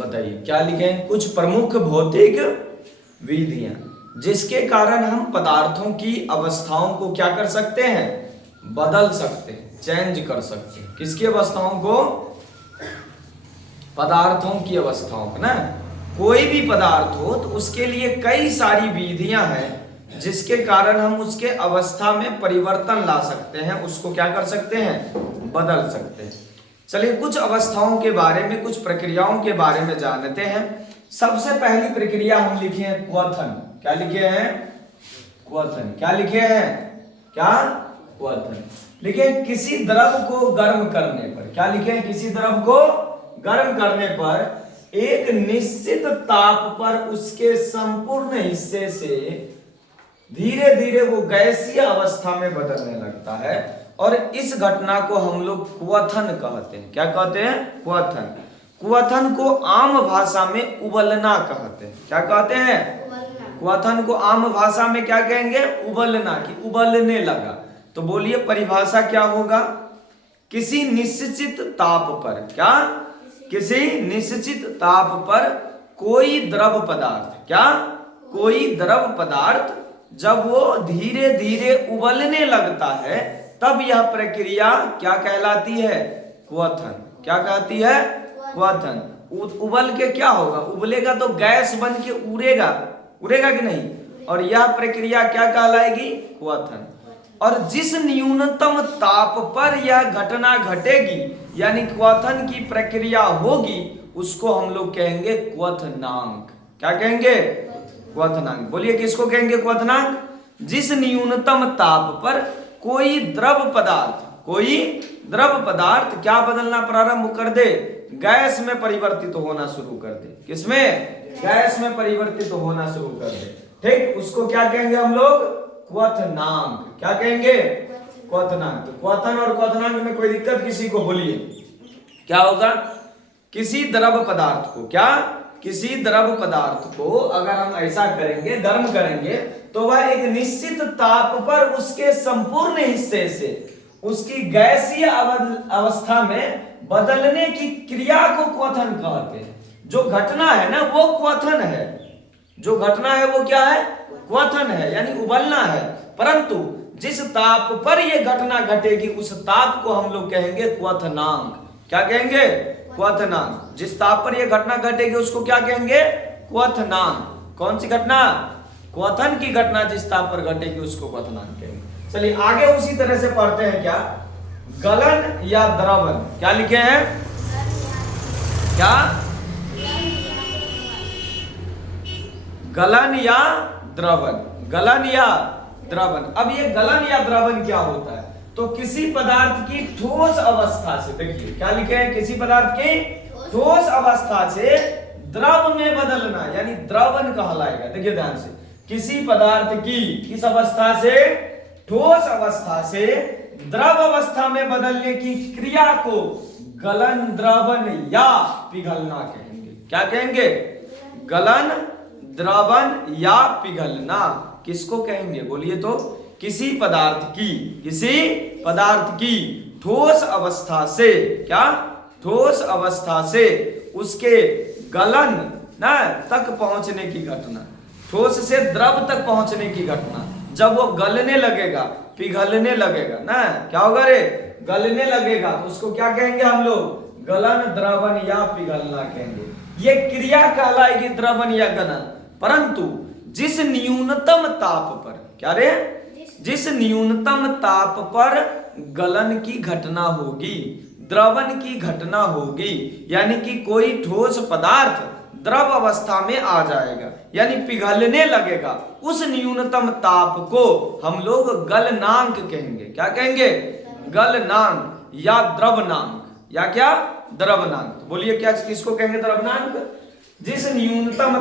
बताइए क्या लिखे? कुछ प्रमुख भौतिक विधियां जिसके कारण हम पदार्थों की अवस्थाओं को क्या कर सकते हैं? बदल सकते हैं, चेंज कर सकते हैं। किसकी अवस्थाओं को? पदार्थों की अवस्थाओं को ना। कोई भी पदार्थ हो तो उसके लिए कई सारी विधियां हैं जिसके कारण हम उसके अवस्था में परिवर्तन ला सकते हैं, उसको क्या कर सकते हैं? बदल सकते हैं। चलिए कुछ अवस्थाओं के बारे में, कुछ प्रक्रियाओं के बारे में जानते हैं। सबसे पहली प्रक्रिया हम लिखे हैं क्वथन। क्या लिखे हैं? क्वथन। क्या लिखे हैं? क्या? क्वथन लिखे। किसी द्रव को गर्म करने पर, क्या लिखे हैं? किसी द्रव को गर्म करने पर एक निश्चित ताप पर उसके संपूर्ण हिस्से से धीरे धीरे वो गैसीय अवस्था में बदलने लगता है और इस घटना को हम लोग क्वथन कहते हैं। क्या कहते हैं? क्वथन। क्वथन को आम भाषा में उबलना कहते हैं। क्या कहते हैं? क्वथन को आम भाषा में क्या कहेंगे? उबलना, कि उबलने लगा। तो बोलिए परिभाषा क्या होगा? किसी निश्चित ताप पर, क्या? किसी निश्चित ताप पर कोई द्रव पदार्थ, क्या? कोई द्रव पदार्थ जब वो धीरे धीरे उबलने लगता है तब यह प्रक्रिया क्या कहलाती है? क्वथन। क्या कहती है? क्वथन। उबल के क्या होगा? उबलेगा तो गैस बन के उड़ेगा, उड़ेगा कि नहीं? और यह प्रक्रिया क्या कहलाएगी? क्वथन। और जिस न्यूनतम ताप पर यह घटना घटेगी यानी क्वथन की प्रक्रिया होगी उसको हम लोग कहेंगे क्वथनांक। क्या कहेंगे? क्वथनांक। बोलिए किसको कहेंगे क्वथनांक? जिस न्यूनतम ताप पर कोई द्रव पदार्थ क्या बदलना प्रारंभ कर दे? गैस में परिवर्तित होना शुरू कर दे। किसमें? गैस में परिवर्तित होना शुरू कर दे। ठीक, उसको क्या कहेंगे हम लोग? क्वथनांक। क्या कहेंगे? क्वथनांक। तो क्वथन और क्वथनांक में कोई दिक्कत किसी को? बोलिए क्या होगा? किसी द्रव पदार्थ को, क्या? किसी द्रव पदार्थ को अगर हम ऐसा करेंगे, गर्म करेंगे, तो वह एक निश्चित ताप पर उसके संपूर्ण हिस्से से उसकी गैसीय अवस्था में बदलने की क्रिया को क्वथन कहते हैं। जो घटना है ना वो क्वथन है। जो घटना है वो क्या है? क्वथन है, यानी उबलना है। परंतु जिस ताप पर यह घटना घटेगी उस ताप को हम लोग कहेंगे क्वथनांक। क्या कहेंगे? क्वथनांक। जिस ताप पर यह घटना घटेगी उसको क्या कहेंगे? क्वथनांक। कौन सी घटना? क्वथन की घटना जिस ताप पर घटेगी उसको क्वथनांक कहेंगे। चलिए आगे उसी तरह से पढ़ते हैं। क्या? गलन या द्रवन। क्या लिखे हैं? क्या? गलन या द्रवन। गलन या द्रवन। अब ये गलन या द्रवन क्या होता है? तो किसी पदार्थ की ठोस अवस्था से, देखिए क्या लिखे हैं? किसी पदार्थ की ठोस अवस्था से द्रव में बदलना यानी द्रवन कहलाएगा। देखिए ध्यान से, किसी पदार्थ की किस अवस्था से? ठोस अवस्था से द्रव अवस्था में बदलने की क्रिया को गलन, द्रवन या पिघलना कहेंगे। क्या कहेंगे? गलन, द्रवन या पिघलना किसको कहेंगे? बोलिए तो। किसी पदार्थ की ठोस अवस्था से, क्या? ठोस अवस्था से उसके गलन ना तक पहुंचने की घटना, ठोस से द्रव तक पहुंचने की घटना। जब वो गलने लगेगा, पिघलने लगेगा ना, क्या होगा रे? गलने लगेगा तो उसको क्या कहेंगे हम लोग? गलन, द्रवन या पिघलना कहेंगे। ये क्रिया कहलाएगी द्रवन या गलन। परंतु जिस न्यूनतम ताप पर, क्या रे? जिस न्यूनतम ताप पर गलन की घटना होगी, द्रवन की घटना होगी, यानी कि कोई ठोस पदार्थ द्रव अवस्था में आ जाएगा यानी पिघलने लगेगा, उस न्यूनतम ताप को हम लोग गलनांक कहेंगे। क्या कहेंगे? गलनांक या द्रवनांक। या क्या? द्रवनांक। बोलिए क्या किसको कहेंगे? द्रवनांक। जिस न्यूनतम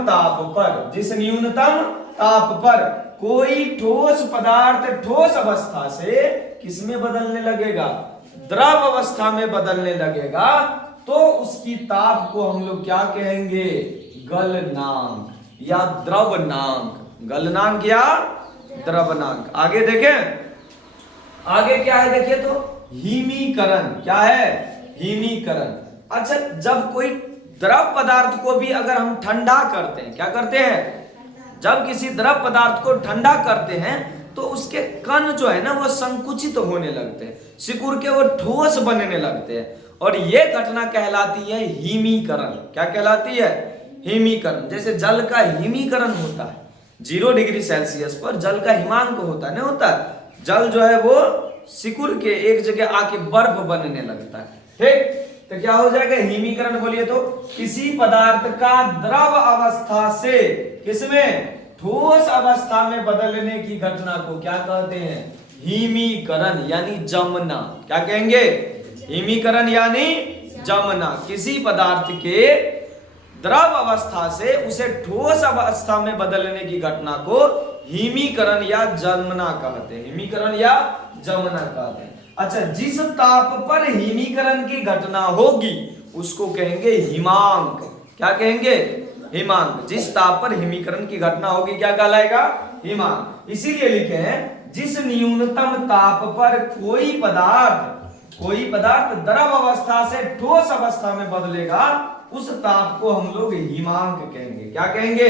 ताप पर कोई ठोस पदार्थ ठोस अवस्था से किसमें बदलने लगेगा? द्रव अवस्था में बदलने लगेगा तो उसकी ताप को हम लोग क्या कहेंगे? गलनांक या द्रवनांक। गलनांक या द्रवनांक। आगे देखें, आगे क्या है? देखिए तो हिमीकरण। क्या है? हिमीकरण। अच्छा, जब कोई द्रव पदार्थ को भी अगर हम ठंडा करते हैं, क्या करते हैं, जब किसी द्रव पदार्थ को ठंडा करते हैं तो उसके कण जो है ना वो संकुचित होने लगते हैं, सिकुड़ के वो ठोस बनने लगते हैं, और ये घटना कहलाती है हिमीकरण। क्या कहलाती है, हिमीकरण। जैसे जल का हिमीकरण होता है, 0 डिग्री सेल्सियस पर जल का हिमांक होता है, नहीं होता है, जल जो है वो सिकुड़ के एक जगह आके बर्फ बनने लगता है। ठीक, तो क्या हो जाएगा, हिमीकरण। बोलिए तो, किसी पदार्थ का द्रव अवस्था से किसमें, ठोस अवस्था में बदलने की घटना को क्या कहते हैं, हिमीकरण यानी जमना। क्या कहेंगे, हिमीकरण यानी जमना। किसी पदार्थ के द्रव अवस्था से उसे ठोस अवस्था में बदलने की घटना को हिमीकरण या जमना कहते हैं, हिमीकरण या जमना कहते हैं। अच्छा, जिस ताप पर हिमीकरण की घटना होगी उसको कहेंगे हिमांक। क्या कहेंगे, हिमांक। जिस ताप पर हिमीकरण की घटना होगी क्या कहलाएगा, हिमांक। इसीलिए लिखे हैं, जिस न्यूनतम ताप पर कोई पदार्थ द्रव अवस्था से ठोस अवस्था में बदलेगा उस ताप को हम लोग हिमांक कहेंगे। क्या कहेंगे,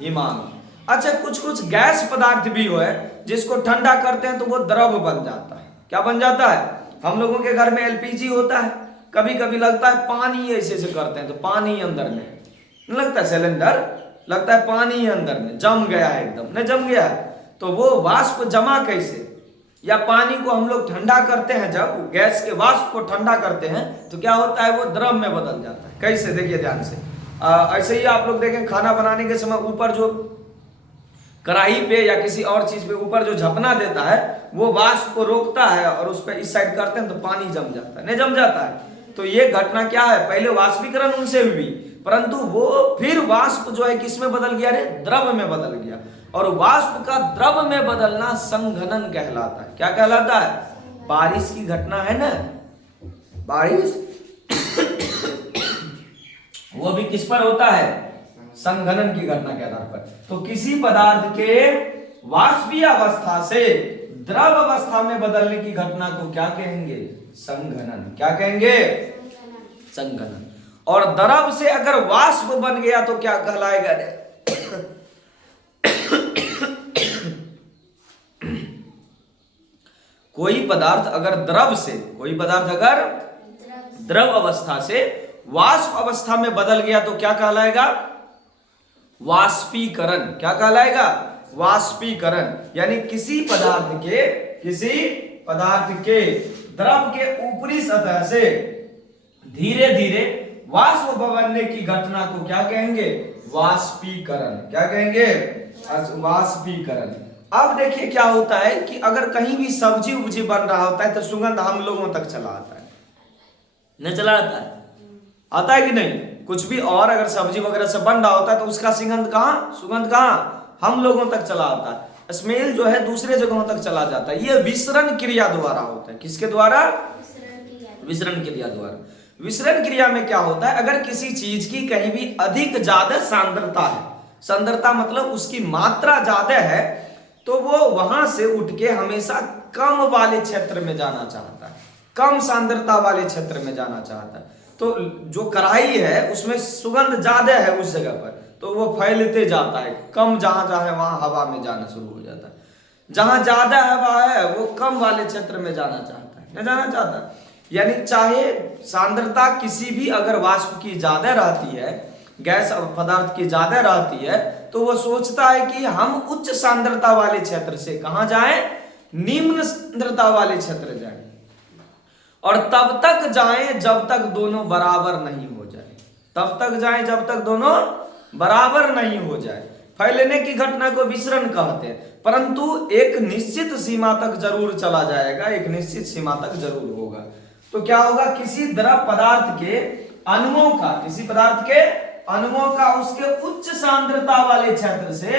हिमांक। अच्छा, कुछ गैस पदार्थ भी हो है जिसको ठंडा करते हैं तो वो द्रव बन जाता है। क्या बन जाता है, हम लोगों के घर में एलपीजी होता है, कभी कभी लगता है पानी ऐसे करते हैं तो पानी अंदर में लगता है, सिलेंडर लगता है पानी अंदर में जम गया है, एकदम नहीं जम गया है, तो वो वाष्प जमा कैसे, या पानी को हम लोग ठंडा करते हैं, जब गैस के वाष्प को ठंडा करते हैं तो क्या होता है, वो द्रव में बदल जाता है। कैसे, देखिए ध्यान से। ऐसे ही आप लोग देखें, खाना बनाने के समय ऊपर जो कढ़ाई पे या किसी और चीज पे ऊपर जो झपना देता है वो वाष्प को रोकता है, और उस पर इस साइड करते हैं तो पानी जम जाता है, नहीं जम जाता है। तो ये घटना क्या है, पहले वाष्पीकरण उनसे हुई, परंतु वो फिर वाष्प जो है किसमें बदल गया रे, द्रव में बदल गया, और वाष्प का द्रव में बदलना संघनन कहलाता है। क्या कहलाता है, बारिश की घटना है ना, बारिश वो भी किस पर होता है, संघनन की घटना के आधार पर। तो किसी पदार्थ के वाष्पीय अवस्था से द्रव अवस्था में बदलने की घटना को क्या कहेंगे, संघनन। क्या कहेंगे, संघनन। और द्रव से अगर वाष्प बन गया तो क्या कहलाएगा रे, कोई पदार्थ अगर द्रव अवस्था से वाष्प अवस्था में बदल गया तो क्या कहलाएगा, वाष्पीकरण। क्या कहलाएगा, वाष्पीकरण। यानी किसी पदार्थ के द्रव के ऊपरी सतह से धीरे धीरे वाष्प बनने की घटना को क्या कहेंगे, वाष्पीकरण। क्या कहेंगे, वाष्पीकरण। अब देखिए क्या होता है कि अगर कहीं भी सब्जी उब्जी बन रहा होता है तो सुगंध हम लोगों तक चला आता है, नहीं चला आता है कि नहीं। कुछ भी और अगर सब्जी वगैरह से बन रहा होता है तो उसका सुगंध कहाँ, हम लोगों तक चला आता है। स्मेल जो है दूसरे जगहों तक चला जाता है। ये विसरण क्रिया द्वारा होता है। किसके द्वारा, विसरण क्रिया द्वारा। विसरण क्रिया में क्या होता है, अगर किसी चीज की कहीं भी अधिक ज्यादा सांद्रता है, सांद्रता मतलब उसकी मात्रा ज्यादा है, तो वो वहां से उठ के हमेशा कम वाले क्षेत्र में जाना चाहता है, कम सांद्रता वाले क्षेत्र में जाना चाहता है। तो जो कढ़ाई है उसमें सुगंध ज्यादा है उस जगह पर, तो वो फैलते जाता है, कम जहां है वहां हवा में जाना शुरू हो जाता है। जहां ज्यादा हवा है वो कम वाले क्षेत्र में जाना चाहता है, न जाना चाहता। यानी चाहे सांद्रता किसी भी अगर वाष्प की ज्यादा रहती है, गैस पदार्थ की ज्यादा रहती है, तो वो सोचता है कि हम उच्च सांद्रता वाले क्षेत्र से कहां जाएं, निम्न सांद्रता वाले क्षेत्र जाएं, और तब तक जाएं जब तक दोनों बराबर नहीं हो जाए, तब तक जाएं जब तक दोनों बराबर नहीं हो जाए। फैलने की घटना को विसरण कहते हैं, परंतु एक निश्चित सीमा तक जरूर चला जाएगा, एक निश्चित सीमा तक जरूर होगा। तो क्या होगा, किसी द्रव पदार्थ के अणुओं का, किसी पदार्थ के अणुओं का उसके उच्च सांद्रता वाले क्षेत्र से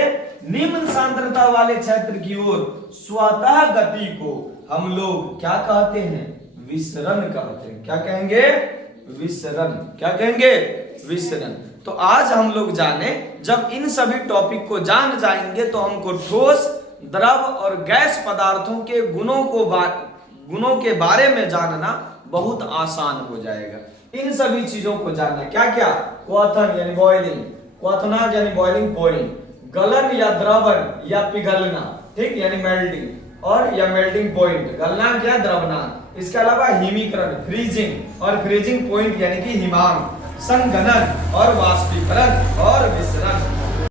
निम्न सांद्रता वाले क्षेत्र की ओर स्वतः गति को हम लोग क्या कहते हैं, विसरण कहते हैं। क्या कहेंगे, विसरण। क्या कहेंगे, विसरण। तो आज हम लोग जाने, जब इन सभी टॉपिक को जान जाएंगे तो हमको ठोस, द्रव और गैस पदार्थों के गुणों के बारे में जानना बहुत आसान हो जाएगा। इन सभी चीजों को जानना, क्या क्या, क्वथन यानी बॉइलिंग, क्वथनांक यानी बॉइलिंग पॉइंट, गलन या द्रवन या पिघलना, ठीक, यानी मेल्टिंग, और या मेल्टिंग पॉइंट, गलनांक या द्रवनांक। इसके अलावा हिमीकरण, फ्रीजिंग, और फ्रीजिंग पॉइंट यानी कि हिमांक, संघनन और वाष्पीकरण और विसरण।